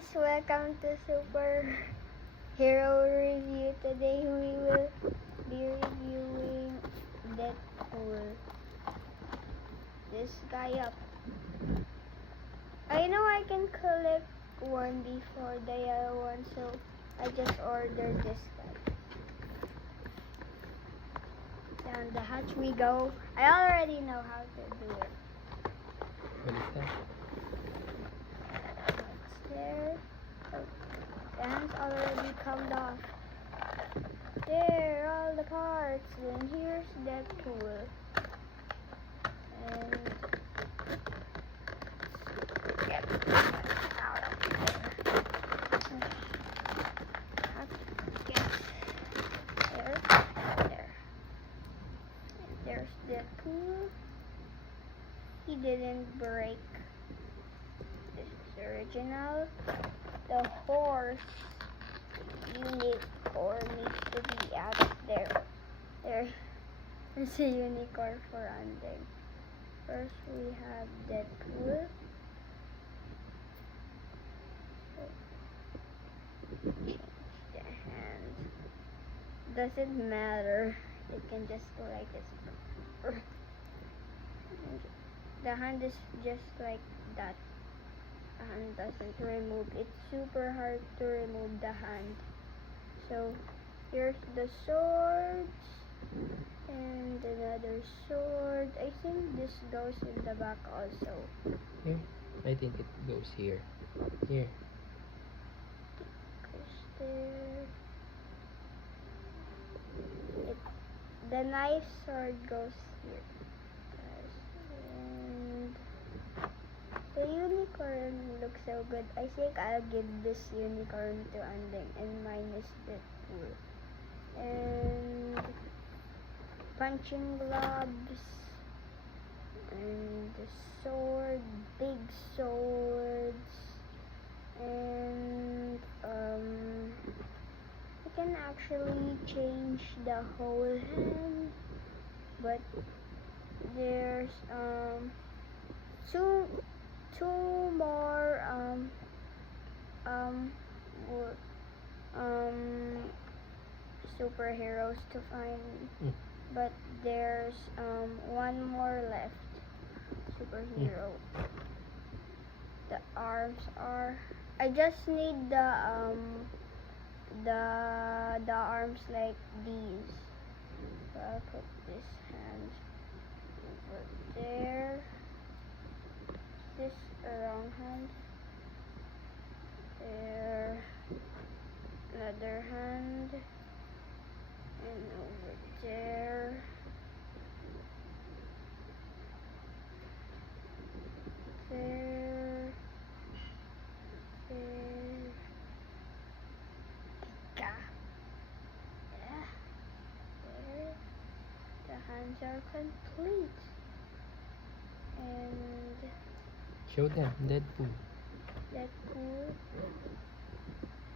guys, welcome to Super Hero Review. Today we will be reviewing Deadpool. This guy up. I know I can collect one before the yellow one, so I just ordered this guy. Down the hatch we go. I already know how to do it. What is that? There. Oh, the hands already come off. There, all the parts. And here's Deadpool. And get out of there. There. There's Deadpool. He didn't break. This is original. The horse unicorn needs to be out of there. There's a unicorn for hunting. First we have Deadpool. Change the hand. Doesn't matter. It can just go like this. The hand is just like that. The hand doesn't remove. It's super hard to remove the hand. So here's the swords and another sword. I think this goes in the back also. Here? I think it goes here. Here. Goes there. The knife sword goes here. And the unicorn looks so good. I think I'll give this unicorn to Anding, and mine is Deadpool. And punching gloves and the sword, big swords, and I can actually change the whole hand, but there's two more superheroes to find, but there's one more left superhero. The arms are, I just need the arms like these. So I'll put this hand over there. This wrong hand. There. Another hand. And over there. There. There. Yeah. There. The hands are complete. And Show them Deadpool. Deadpool.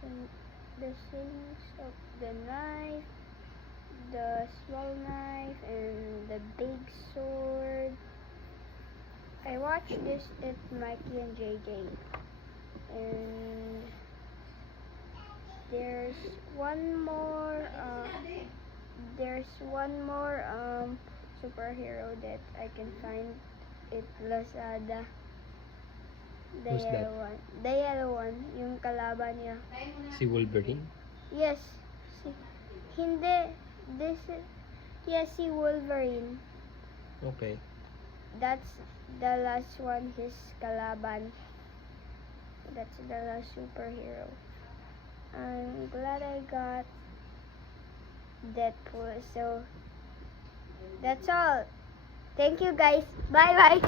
And the things of the knife, the small knife, and the big sword. I watched this at Mikey and JJ. And there's one more superhero that I can find at Lazada. The Who's that? yellow one. The yellow one, yung kalaban niya. Si Wolverine? Yes. Hindi. This is, yes, si Wolverine. Okay. That's the last one, his kalaban. That's the last superhero. I'm glad I got Deadpool. So that's all. Thank you guys. Bye bye.